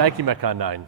Nike Metcon 9.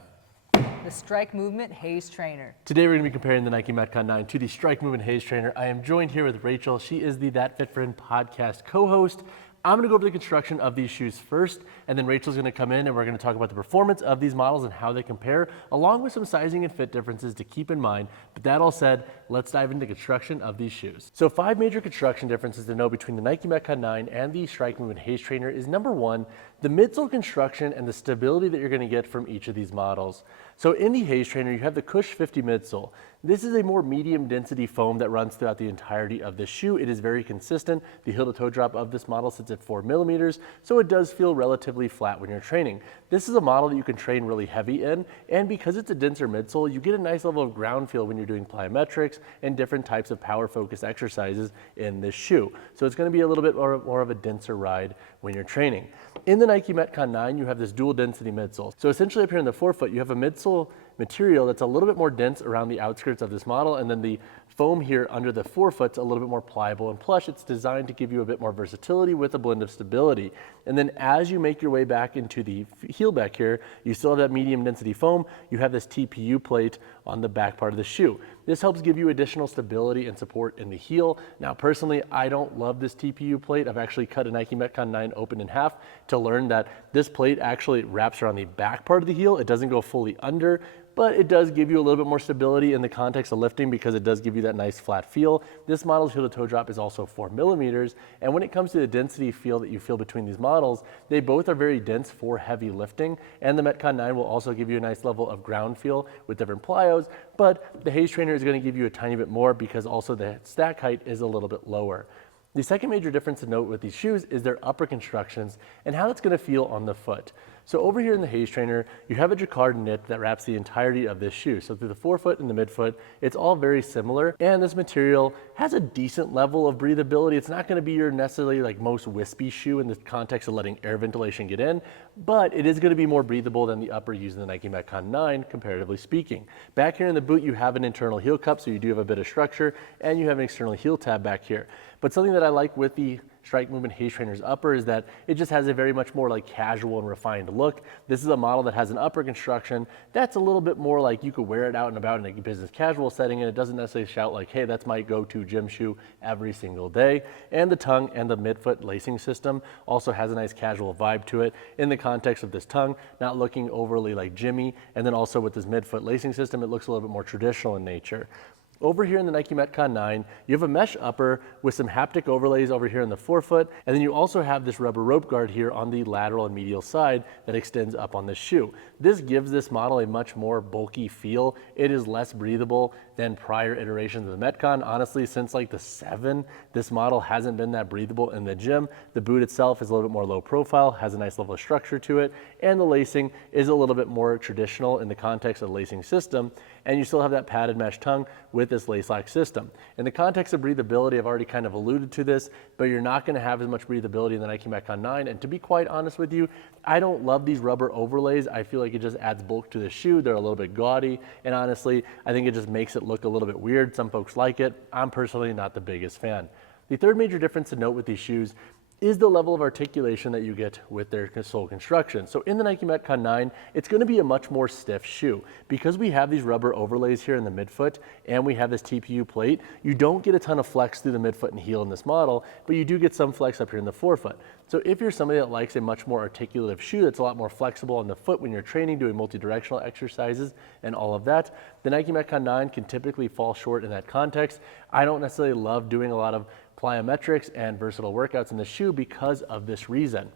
The Strike Movement Haze Trainer. Today we're going to be comparing the Nike Metcon 9 to the Strike Movement Haze Trainer. I am joined here with Raechel. She is the That Fit For Him podcast co-host. I'm going to go over the construction of these shoes first, and then Raechel's going to come in and we're going to talk about the performance of these models and how they compare, along with some sizing and fit differences to keep in mind. But that all said, let's dive into the construction of these shoes. So 5 major construction differences to know between the Nike Metcon 9 and the Strike Movement Haze Trainer is number 1, the midsole construction and the stability that you're going to get from each of these models. So in the Haze Trainer, you have the Cush 50 midsole. This is a more medium density foam that runs throughout the entirety of the shoe. It is very consistent. The heel to toe drop of this model sits at 4 millimeters, so it does feel relatively flat when you're training. This is a model that you can train really heavy in, and because it's a denser midsole, you get a nice level of ground feel when you're doing plyometrics and different types of power focused exercises in this shoe. So it's going to be a little bit more of a denser ride when you're training. In the Nike Metcon 9, you have this dual density midsole. So essentially up here in the forefoot, you have a midsole material that's a little bit more dense around the outskirts of this model, and then the foam here under the forefoot's a little bit more pliable and plush. It's designed to give you a bit more versatility with a blend of stability. And then as you make your way back into the heel back here, you still have that medium density foam. You have this TPU plate on the back part of the shoe. This helps give you additional stability and support in the heel. Now personally, I don't love this TPU plate. I've actually cut a Nike Metcon 9 open in half to learn that this plate actually wraps around the back part of the heel. It doesn't go fully under, but it does give you a little bit more stability in the context of lifting because it does give you that nice flat feel. This model's heel to toe drop is also 4 millimeters, and when it comes to the density feel that you feel between these models, they both are very dense for heavy lifting, and the Metcon 9 will also give you a nice level of ground feel with different plyos, but the Haze Trainer is going to give you a tiny bit more because also the stack height is a little bit lower. The second major difference to note with these shoes is their upper constructions and how it's going to feel on the foot. So over here in the Haze Trainer, you have a jacquard knit that wraps the entirety of this shoe. So through the forefoot and the midfoot, it's all very similar. And this material has a decent level of breathability. It's not going to be your necessarily like most wispy shoe in the context of letting air ventilation get in, but it is going to be more breathable than the upper using the Nike Metcon 9, comparatively speaking. Back here in the boot, you have an internal heel cup, so you do have a bit of structure, and you have an external heel tab back here. But something that I like with the Strike Movement Haze Trainer's upper is that it just has a very much more like casual and refined look. This is a model that has an upper construction that's a little bit more like you could wear it out and about in a business casual setting, and it doesn't necessarily shout like, hey, that's my go-to gym shoe every single day. And the tongue and the midfoot lacing system also has a nice casual vibe to it in the context of this tongue, not looking overly like gymmy, and then also with this midfoot lacing system, it looks a little bit more traditional in nature. Over here in the Nike Metcon 9, you have a mesh upper with some haptic overlays over here in the forefoot, and then you also have this rubber rope guard here on the lateral and medial side that extends up on the shoe. This gives this model a much more bulky feel. It is less breathable than prior iterations of the Metcon. Honestly, since like the 7, this model hasn't been that breathable in the gym. The boot itself is a little bit more low profile, has a nice level of structure to it, and the lacing is a little bit more traditional in the context of the lacing system, and you still have that padded mesh tongue with this lace-lock system. In the context of breathability, I've already kind of alluded to this, but you're not going to have as much breathability in the Nike Metcon 9, and to be quite honest with you, I don't love these rubber overlays. I feel like it just adds bulk to the shoe. They're a little bit gaudy, and honestly, I think it just makes it look a little bit weird. Some folks like it. I'm personally not the biggest fan. The third major difference to note with these shoes is the level of articulation that you get with their sole construction. So in the Nike Metcon 9, it's going to be a much more stiff shoe. Because we have these rubber overlays here in the midfoot and we have this TPU plate, you don't get a ton of flex through the midfoot and heel in this model, but you do get some flex up here in the forefoot. So if you're somebody that likes a much more articulative shoe that's a lot more flexible on the foot when you're training, doing multi-directional exercises and all of that, the Nike Metcon 9 can typically fall short in that context. I don't necessarily love doing a lot of plyometrics and versatile workouts in the shoe because of this reason.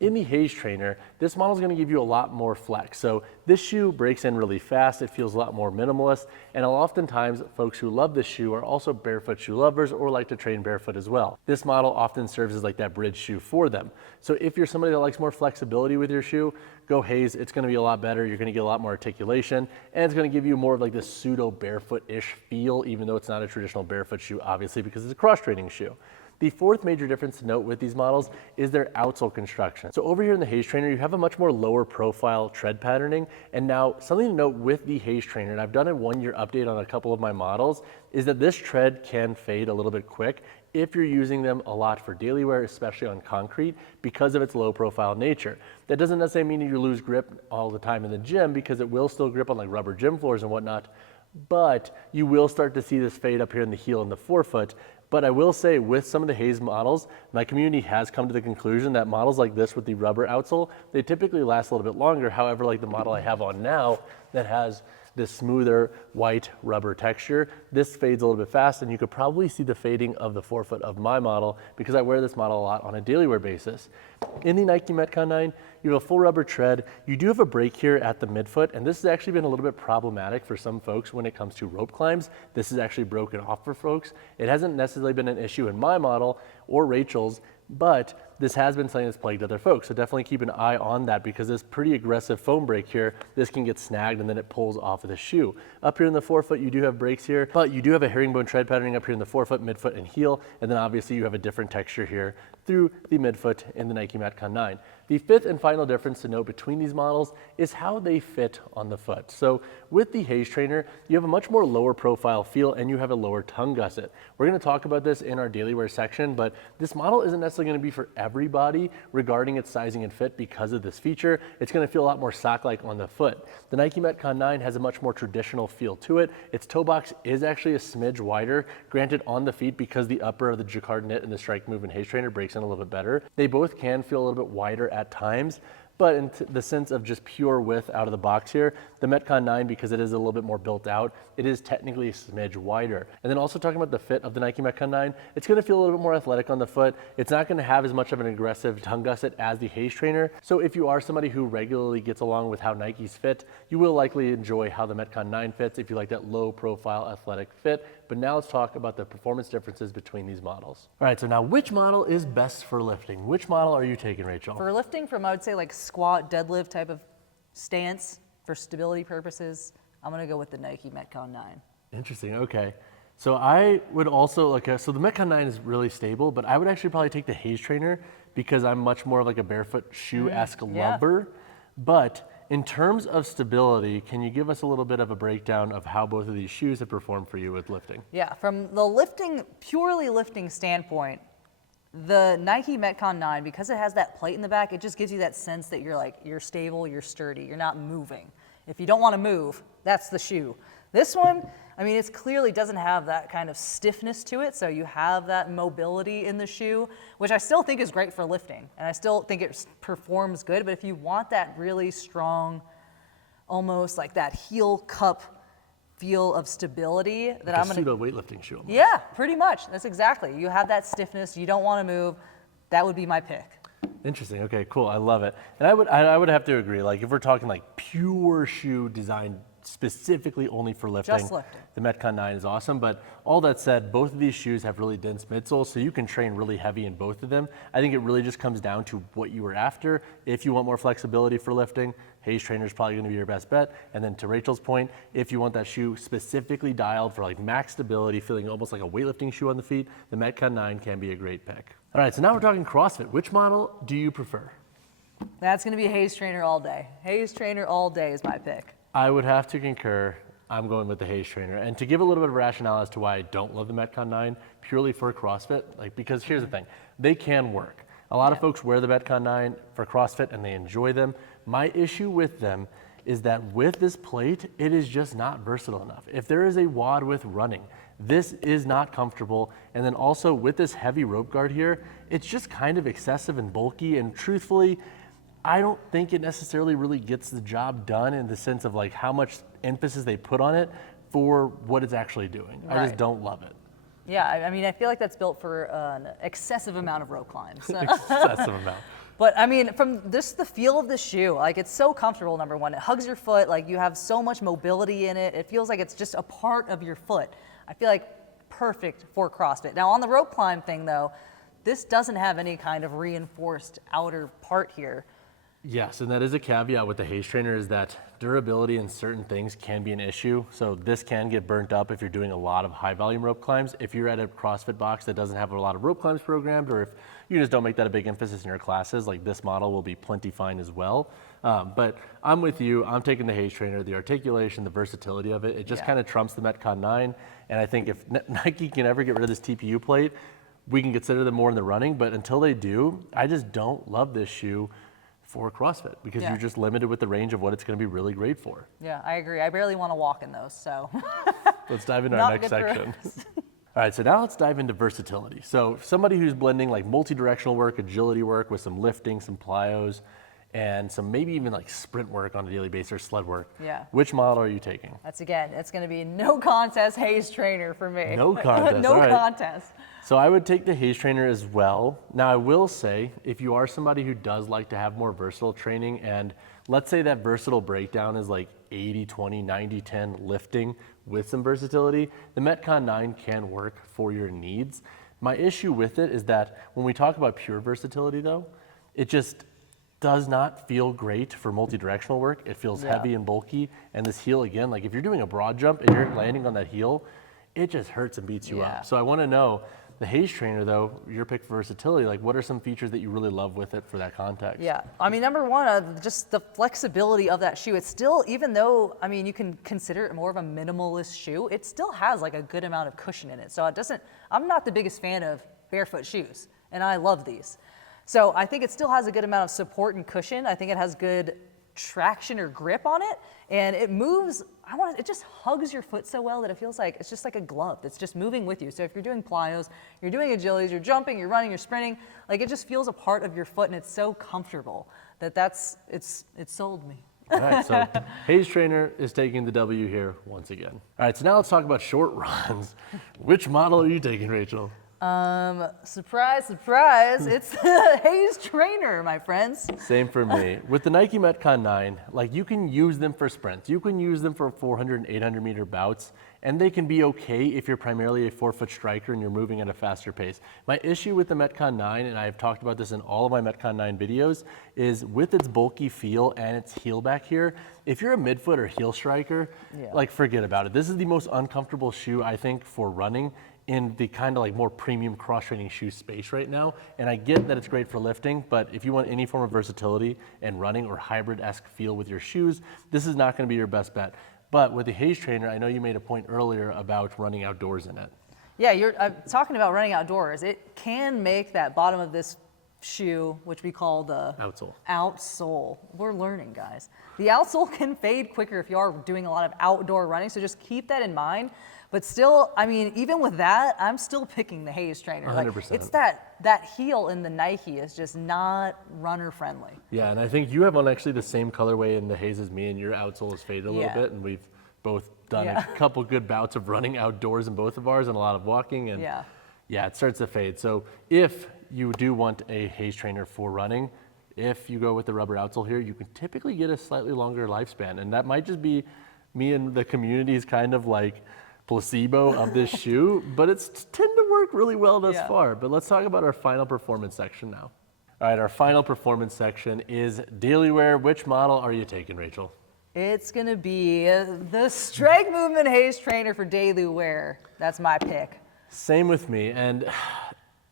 In the Haze Trainer, this model is going to give you a lot more flex. So this shoe breaks in really fast. It feels a lot more minimalist. And oftentimes, folks who love this shoe are also barefoot shoe lovers or like to train barefoot as well. This model often serves as like that bridge shoe for them. So if you're somebody that likes more flexibility with your shoe, go Haze. It's going to be a lot better. You're going to get a lot more articulation, and it's going to give you more of like this pseudo barefoot-ish feel, even though it's not a traditional barefoot shoe, obviously, because it's a cross-training shoe. The fourth major difference to note with these models is their outsole construction. So over here in the Haze Trainer, you have a much more lower profile tread patterning. And now something to note with the Haze Trainer, and I've done a 1-year update on a couple of my models, is that this tread can fade a little bit quick if you're using them a lot for daily wear, especially on concrete, because of its low profile nature. That doesn't necessarily mean you lose grip all the time in the gym, because it will still grip on like rubber gym floors and whatnot, but you will start to see this fade up here in the heel and the forefoot. But I will say, with some of the Haze models, my community has come to the conclusion that models like this with the rubber outsole, they typically last a little bit longer. However, like the model I have on now that has this smoother white rubber texture, this fades a little bit fast, and you could probably see the fading of the forefoot of my model because I wear this model a lot on a daily wear basis. In the Nike Metcon 9, you have a full rubber tread. You do have a break here at the midfoot, and this has actually been a little bit problematic for some folks when it comes to rope climbs. This is actually broken off for folks. It hasn't necessarily been an issue in my model or Raechel's, but this has been something that's plagued other folks. So definitely keep an eye on that, because this pretty aggressive foam break here, this can get snagged and then it pulls off of the shoe. Up here in the forefoot, you do have breaks here, but you do have a herringbone tread patterning up here in the forefoot, midfoot, and heel. And then obviously you have a different texture here through the midfoot in the Nike Metcon 9. The fifth and final difference to note between these models is how they fit on the foot. So with the Haze Trainer, you have a much more lower profile feel and you have a lower tongue gusset. We're gonna talk about this in our daily wear section, but this model isn't necessarily gonna be for everybody regarding its sizing and fit because of this feature. It's gonna feel a lot more sock-like on the foot. The Nike Metcon 9 has a much more traditional feel to it. Its toe box is actually a smidge wider, granted on the feet because the upper of the jacquard knit and the Strike Movement Haze Trainer breaks in a little bit better. They both can feel a little bit wider at times, but in the sense of just pure width out of the box here, the Metcon 9, because it is a little bit more built out, it is technically a smidge wider. And then also talking about the fit of the Nike Metcon 9, it's gonna feel a little bit more athletic on the foot. It's not gonna have as much of an aggressive tongue gusset as the Haze Trainer. So if you are somebody who regularly gets along with how Nikes fit, you will likely enjoy how the Metcon 9 fits if you like that low profile athletic fit. But now let's talk about the performance differences between these models. All right, so now which model is best for lifting? Which model are you taking, Raechel? For lifting from, I would say, like squat, deadlift type of stance for stability purposes, I'm gonna go with the Nike Metcon 9. Interesting, okay. So I would also, so the Metcon 9 is really stable, but I would actually probably take the Haze Trainer because I'm much more of like a barefoot shoe-esque lover. But in terms of stability, can you give us a little bit of a breakdown of how both of these shoes have performed for you with lifting? Yeah, from the lifting, purely lifting standpoint, the Nike Metcon 9, because it has that plate in the back, it just gives you that sense that you're stable, you're sturdy, you're not moving. If you don't want to move, that's the shoe. This one, I mean, it clearly doesn't have that kind of stiffness to it, so you have that mobility in the shoe, which I still think is great for lifting, and I still think it performs good, but if you want that really strong, almost like that heel cup feel of stability, that Like I'm gonna— pseudo weightlifting shoe. Almost. Yeah, pretty much. That's exactly. You have that stiffness, you don't want to move, that would be my pick. Interesting. Okay, cool. I love it. And I would have to agree. Like if we're talking like pure shoe designed specifically only for lifting, Just lifting. the Metcon 9 is awesome. But all that said, both of these shoes have really dense midsoles, so you can train really heavy in both of them. I think it really just comes down to what you were after. If you want more flexibility for lifting, Haze Trainer is probably going to be your best bet. And then to Raechel's point, if you want that shoe specifically dialed for like max stability, feeling almost like a weightlifting shoe on the feet, the Metcon 9 can be a great pick. All right, so now we're talking CrossFit. Which model do you prefer? That's going to be a Haze Trainer all day. Haze Trainer all day is my pick. I would have to concur. I'm going with the Haze Trainer. And to give a little bit of rationale as to why I don't love the Metcon 9, purely for CrossFit, because here's the thing, they can work. A lot of folks wear the Metcon 9 for CrossFit and they enjoy them. My issue with them is that with this plate, it is just not versatile enough. If there is a WOD with running, this is not comfortable. And then also with this heavy rope guard here, it's just kind of excessive and bulky, and truthfully, I don't think it necessarily really gets the job done in the sense of like how much emphasis they put on it for what it's actually doing. I just don't love it. Yeah, I mean, I feel like that's built for an excessive amount of rope climbs. Excessive amount. But I mean, from this, the feel of the shoe, like it's so comfortable, number one. It hugs your foot, like you have so much mobility in it. It feels like it's just a part of your foot. I feel like perfect for CrossFit. Now on the rope climb thing though, this doesn't have any kind of reinforced outer part here. Yes, and that is a caveat with the Haze Trainer, is that durability in certain things can be an issue. So this can get burnt up if you're doing a lot of high volume rope climbs. If you're at a CrossFit box that doesn't have a lot of rope climbs programmed, or if you just don't make that a big emphasis in your classes, like this model will be plenty fine as well. But I'm with you. I'm taking the Haze Trainer. The articulation, the versatility of it, it just kind of trumps the Metcon 9. And I think if Nike can ever get rid of this TPU plate, we can consider them more in the running. But until they do, I just don't love this shoe for CrossFit because Yeah. you're just limited with the range of what it's going to be really great for. Yeah, I agree. I barely want to walk in those, so. Let's dive into our Not next good for section. All right, so now let's dive into versatility. So somebody who's blending like multi-directional work, agility work with some lifting, some plyos, and some maybe even like sprint work on a daily basis or sled work. Yeah. Which model are you taking? It's going to be no contest Haze Trainer for me. No contest, No all right. contest. So I would take the Haze Trainer as well. Now I will say, if you are somebody who does like to have more versatile training, and let's say that versatile breakdown is like 80-20, 90-10 lifting with some versatility, the Metcon 9 can work for your needs. My issue with it is that when we talk about pure versatility though, it just does not feel great for multi-directional work. It feels heavy and bulky, and this heel again, like if you're doing a broad jump and you're landing on that heel, it just hurts and beats you up. So I wanna know, the Haze Trainer though, your pick for versatility, like what are some features that you really love with it for that context? Yeah, I mean, number one, just the flexibility of that shoe. It's still, even though, I mean, you can consider it more of a minimalist shoe, it still has like a good amount of cushion in it. So it doesn't, I'm not the biggest fan of barefoot shoes, and I love these. So I think it still has a good amount of support and cushion. I think it has good traction or grip on it, and it moves, it just hugs your foot so well that it feels like it's just like a glove that's just moving with you. So if you're doing plyos, you're doing agilities, you're jumping, you're running, you're sprinting, like it just feels a part of your foot, and it's so comfortable that it sold me. All right, so Haze Trainer is taking the W here once again. All right, so now let's talk about short runs. Which model are you taking, Raechel? Surprise, surprise, it's the Haze Trainer, my friends. Same for me. With the Nike Metcon 9, like you can use them for sprints. You can use them for 400 and 800 meter bouts, and they can be okay if you're primarily a 4-foot striker and you're moving at a faster pace. My issue with the Metcon 9, and I've talked about this in all of my Metcon 9 videos, is with its bulky feel and its heel back here, if you're a midfoot or heel striker, like forget about it. This is the most uncomfortable shoe, I think, for running in the kind of like more premium cross-training shoe space right now. And I get that it's great for lifting, but if you want any form of versatility and running or hybrid-esque feel with your shoes, this is not gonna be your best bet. But with the Haze Trainer, I know you made a point earlier about running outdoors in it. Yeah, you're talking about running outdoors. It can make that bottom of this shoe, which we call the outsole. We're learning, guys. The outsole can fade quicker if you are doing a lot of outdoor running, so just keep that in mind. But still, I mean, even with that, I'm still picking the Haze Trainer. 100%. Like, it's that heel in the Nike is just not runner friendly. Yeah, and I think you have on actually the same colorway in the Haze as me, and your outsole has faded a little bit, and we've both done a couple good bouts of running outdoors in both of ours and a lot of walking, and yeah, it starts to fade. So if you do want a Haze Trainer for running, if you go with the rubber outsole here, you can typically get a slightly longer lifespan, and that might just be me and the community's kind of like placebo of this shoe, but it's tend to work really well thus far. But let's talk about our final performance section now. All right, our final performance section is daily wear. Which model are you taking, Raechel? It's gonna be the Strike Movement Haze Trainer for daily wear. That's my pick. Same with me, and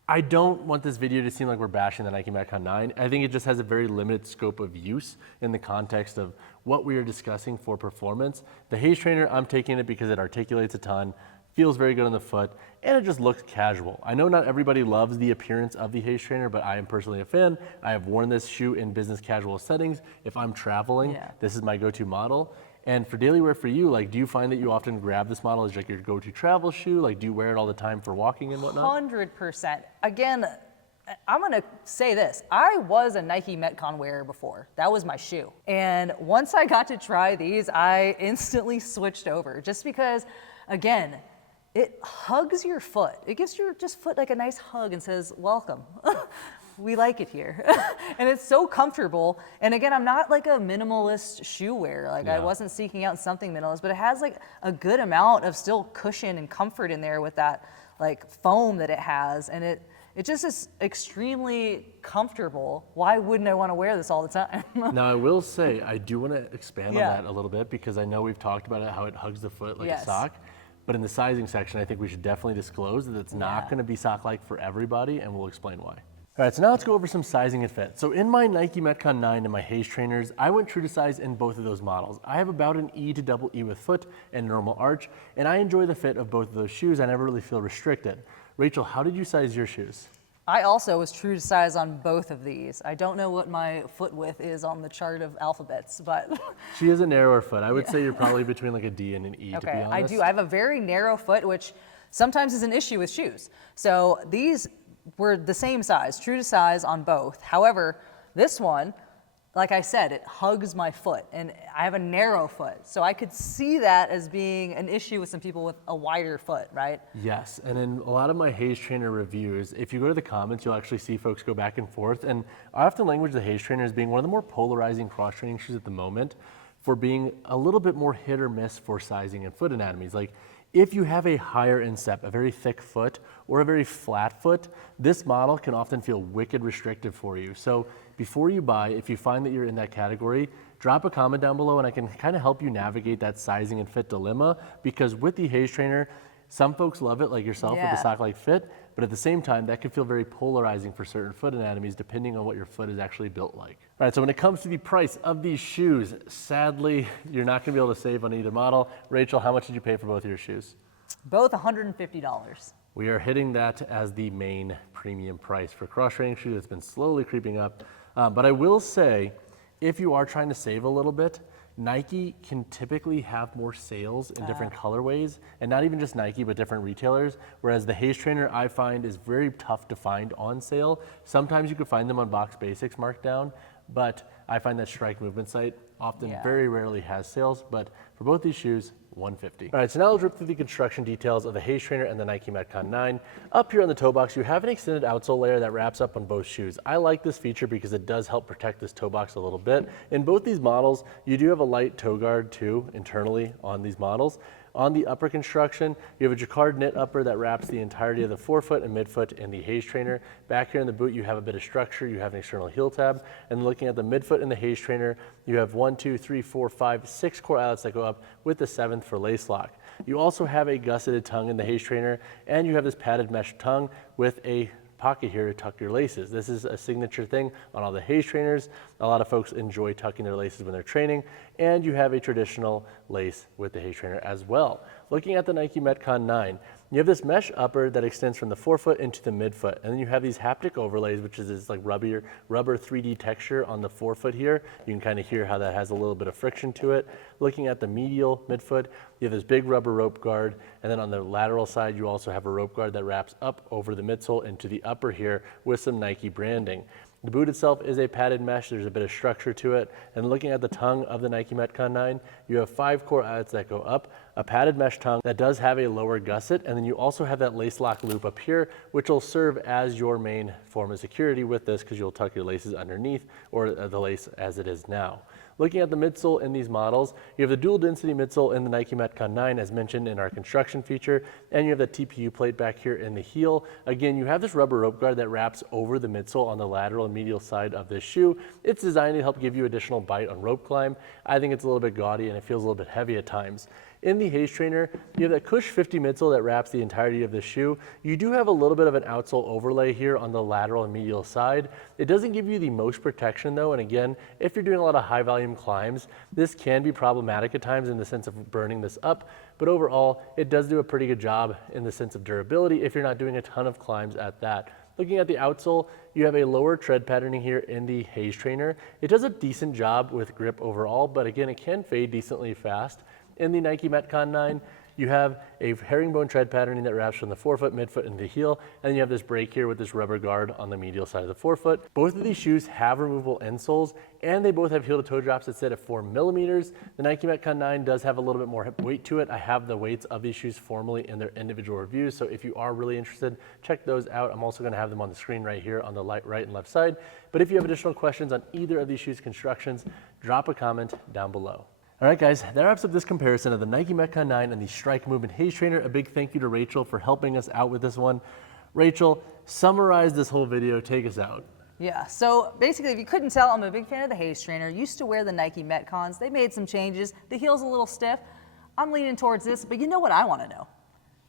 I don't want this video to seem like we're bashing the Nike Metcon 9. I think it just has a very limited scope of use in the context of what we are discussing for performance. The Haze Trainer, I'm taking it because it articulates a ton, feels very good on the foot, and it just looks casual. I know not everybody loves the appearance of the Haze Trainer, but I am personally a fan. I have worn this shoe in business casual settings. If I'm traveling, this is my go-to model. And for daily wear for you, like, do you find that you often grab this model as like your go-to travel shoe? Like, do you wear it all the time for walking and whatnot? 100%. Again, I'm gonna say this. I was a Nike Metcon wearer before. That was my shoe. And once I got to try these, I instantly switched over just because, again, it hugs your foot. It gives your just foot like a nice hug and says, welcome. We like it here. And it's so comfortable. And again, I'm not like a minimalist shoe wearer. Like I wasn't seeking out something minimalist, but it has like a good amount of still cushion and comfort in there with that like foam that it has. And it just is extremely comfortable. Why wouldn't I want to wear this all the time? Now I will say, I do want to expand on that a little bit because I know we've talked about it, how it hugs the foot like a sock. But in the sizing section, I think we should definitely disclose that it's not going to be sock-like for everybody, and we'll explain why. All right, so now let's go over some sizing and fit. So in my Nike Metcon 9 and my Haze Trainers, I went true to size in both of those models. I have about an E to double E with foot and normal arch, and I enjoy the fit of both of those shoes. I never really feel restricted. Raechel, how did you size your shoes? I also was true to size on both of these. I don't know what my foot width is on the chart of alphabets, but She has a narrower foot. I would say you're probably between like a D and an E, to be okay, honest. I do. I have a very narrow foot, which sometimes is an issue with shoes. So these were the same size, true to size on both. However, this one, like I said, it hugs my foot, and I have a narrow foot. So I could see that as being an issue with some people with a wider foot, right? Yes, and in a lot of my Haze Trainer reviews, if you go to the comments, you'll actually see folks go back and forth. And I often language the Haze Trainer as being one of the more polarizing cross-training shoes at the moment for being a little bit more hit or miss for sizing and foot anatomies. Like, if you have a higher instep, a very thick foot, or a very flat foot, this model can often feel wicked restrictive for you. So before you buy, if you find that you're in that category, drop a comment down below and I can kind of help you navigate that sizing and fit dilemma, because with the Haze Trainer, some folks love it, like yourself, with the sock-like fit, but at the same time, that can feel very polarizing for certain foot anatomies depending on what your foot is actually built like. All right, so when it comes to the price of these shoes, sadly, you're not gonna be able to save on either model. Rachel, how much did you pay for both of your shoes? Both $150. We are hitting that as the main premium price for cross-training shoes. It's been slowly creeping up. But I will say, if you are trying to save a little bit, Nike can typically have more sales in different colorways, and not even just Nike, but different retailers. Whereas the Haze Trainer, I find, is very tough to find on sale. Sometimes you can find them on Box Basics marked down, but I find that Strike Movement site often very rarely has sales. But for both these shoes, $150. All right, so now let's rip through the construction details of the Haze Trainer and the Nike Metcon 9. Up here on the toe box, you have an extended outsole layer that wraps up on both shoes. I like this feature because it does help protect this toe box a little bit. In both these models, you do have a light toe guard too, internally on these models. On the upper construction, you have a jacquard knit upper that wraps the entirety of the forefoot and midfoot in the Haze Trainer. Back here in the boot, you have a bit of structure. You have an external heel tab. And looking at the midfoot in the Haze Trainer, you have 1, 2, 3, 4, 5, 6 core eyelets that go up with the 7th for lace lock. You also have a gusseted tongue in the Haze Trainer, and you have this padded mesh tongue with a pocket here to tuck your laces. This is a signature thing on all the Haze Trainers. A lot of folks enjoy tucking their laces when they're training, and you have a traditional lace with the Haze Trainer as well. Looking at the Nike Metcon 9, you have this mesh upper that extends from the forefoot into the midfoot, and then you have these haptic overlays, which is this like rubber 3D texture on the forefoot here. You can kind of hear how that has a little bit of friction to it. Looking at the medial midfoot, you have this big rubber rope guard, and then on the lateral side, you also have a rope guard that wraps up over the midsole into the upper here with some Nike branding. The boot itself is a padded mesh. There's a bit of structure to it. And looking at the tongue of the Nike Metcon 9, you have 5 core eyelets that go up, a padded mesh tongue that does have a lower gusset, and then you also have that lace lock loop up here, which will serve as your main form of security with this, because you'll tuck your laces underneath, or the lace as it is now. Looking at the midsole in these models, you have the dual density midsole in the Nike Metcon 9 as mentioned in our construction feature, and you have the TPU plate back here in the heel. Again, you have this rubber rope guard that wraps over the midsole on the lateral and medial side of this shoe. It's designed to help give you additional bite on rope climb. I think it's a little bit gaudy and it feels a little bit heavy at times. In the Haze Trainer, you have that Cush 50 midsole that wraps the entirety of the shoe. You do have a little bit of an outsole overlay here on the lateral and medial side. It doesn't give you the most protection though, and again, if you're doing a lot of high volume climbs, this can be problematic at times in the sense of burning this up, but overall, it does do a pretty good job in the sense of durability if you're not doing a ton of climbs at that. Looking at the outsole, you have a lower tread patterning here in the Haze Trainer. It does a decent job with grip overall, but again, it can fade decently fast. In the Nike Metcon 9, you have a herringbone tread patterning that wraps from the forefoot, midfoot, and the heel, and then you have this break here with this rubber guard on the medial side of the forefoot. Both of these shoes have removable insoles, and they both have heel to toe drops that sit at 4 millimeters. The Nike Metcon 9 does have a little bit more weight to it. I have the weights of these shoes formally in their individual reviews, so if you are really interested, check those out. I'm also gonna have them on the screen right here on the right and left side. But if you have additional questions on either of these shoes constructions, drop a comment down below. All right, guys, that wraps up this comparison of the Nike Metcon 9 and the Strike Movement Haze Trainer. A big thank you to Raechel for helping us out with this one. Raechel, summarize this whole video. Take us out. Yeah, so basically, if you couldn't tell, I'm a big fan of the Haze Trainer. Used to wear the Nike Metcons. They made some changes. The heel's a little stiff. I'm leaning towards this, but you know what I want to know?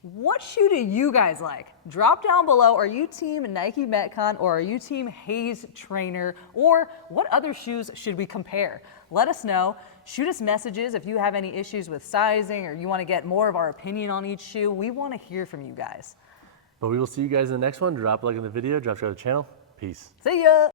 What shoe do you guys like? Drop down below. Are you team Nike Metcon or are you team Haze Trainer? Or what other shoes should we compare? Let us know. Shoot us messages if you have any issues with sizing or you want to get more of our opinion on each shoe. We want to hear from you guys. But we will see you guys in the next one. Drop a like on the video, drop share on the channel. Peace. See ya.